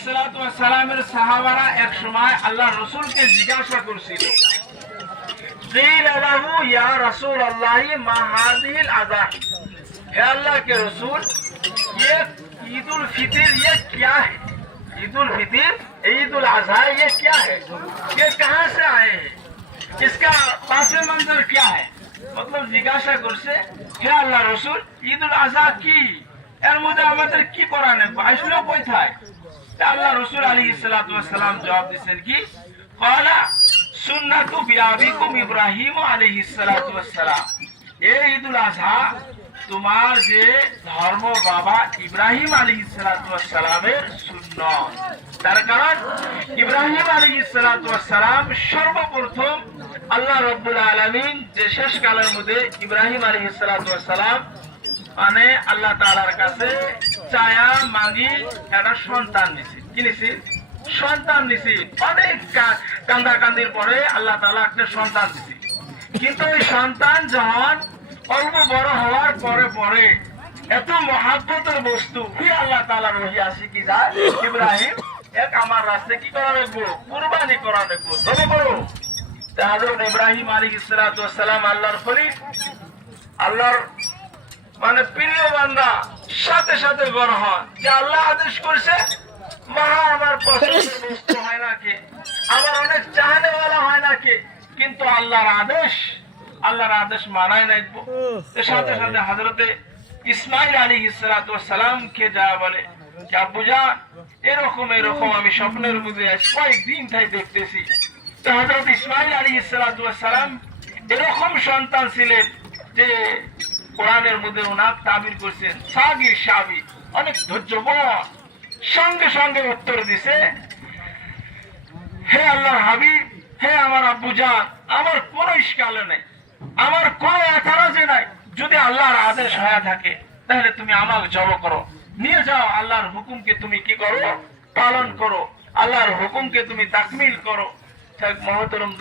আলাইহিসসালাতু ওয়াস সালামের সাহাবারা এক সময় আল্লাহ রাসূলকে জিজ্ঞাসা করছিল, কিলা লাহু ইয়া রাসূলুল্লাহি মা হাযিহিল আযা, হে আল্লাহ के रसूल ये ईद उल फितर ये क्या है? ईद उल फितर ईद उल अज़हा ये क्या है? ये कहां से आए हैं? इसका पास मंजर क्या है? मतलब জিজ্ঞাসা করছে, হে আল্লাহ রাসূল ঈদ উল আযহা কি, এর মধ্যে আমাদের কি করানো আসলো কোথায়? আল্লাহ রাসূল আলাইহিস সালাতু ওয়াস সালাম জবাব দিয়েছেন কি, ক্বালা সুন্নাতু বিআবিকুম ইব্রাহিম আলাইহিস সালাতু ওয়াস সালাম, এই ঈদ উল আযহা তোমার যে ধর্ম বাবা ইব্রাহিম আলাইহিস সালাতু ওয়াস সালামের সুন্নাত। তার কারণ ইব্রাহিম আলাইহিস সালাতু ওয়াস সালাম সর্বপ্রথম আল্লাহ রাব্বুল আলামিন যে শেষ কালের মধ্যে ইব্রাহিম আলাইহিস সালাতু ওয়াস সালাম মানে আল্লাহ তাআলার কাছে চায়া মাগি একটা সন্তান নিছে, কি নিছে? সন্তান নিছে। অনেক কান্দাকান্দির পরে আল্লাহ তাআলা একটা সন্তান দিছে। কিন্তু ওই সন্তান যখন অল্প বড় হওয়ার পরে পরে এত মহাব্বতের বস্তু আল্লাহ তাআলার ওহী আসি কি যায়, ইব্রাহিম এক আমার রাস্তায় কি করা রাখবো, কুরবানি করা রাখবো, তবে করো। হযরত ইব্রাহিম আলাইহিস সালাতু ওয়াস সালাম আল্লাহর খলিল, আল্লাহর মানে প্রিয় বান্দা, সাথে সাথে বড় হন যে আল্লাহ আদেশ করছে, মা আমার পছন্দের বস্তু হয় নাকি, আমার অনেক চাহনেওয়ালা হয় নাকি, কিন্তু আল্লাহর আদেশ মানায় নাই। সাথে সাথে হযরতে ইসমাঈল আলাইহিস সালাতু ওয়াস সালাম কে যা বলে যে আব্বুজান এরকম আমি স্বপ্নের মধ্যে কয়েকদিন তাই দেখতেছি। তো হযরত ইসমাঈল আলাইহিস সালাতু ওয়াস সালাম এরকম সন্তান ছিলেন যে কোরআনের মধ্যে ওনার তাবির করছেন সাগির শাবি, অনেক ধৈর্যবান। সঙ্গে সঙ্গে উত্তর দিছে, হে আল্লাহর হাবিব, হে আমার আব্বুজান, আমার কোন ইশকালে নাই, আমার কোন এতরাজে নাই। যদি আল্লাহর আদেশ হয়ে থাকে তাহলে তুমি আমাকে জব করো, নিয়ে যাও, আল্লাহর হুকুমকে তুমি কি করো, পালন করো, আল্লাহর হুকুমকে তুমি তাকমিল করো। মহতরম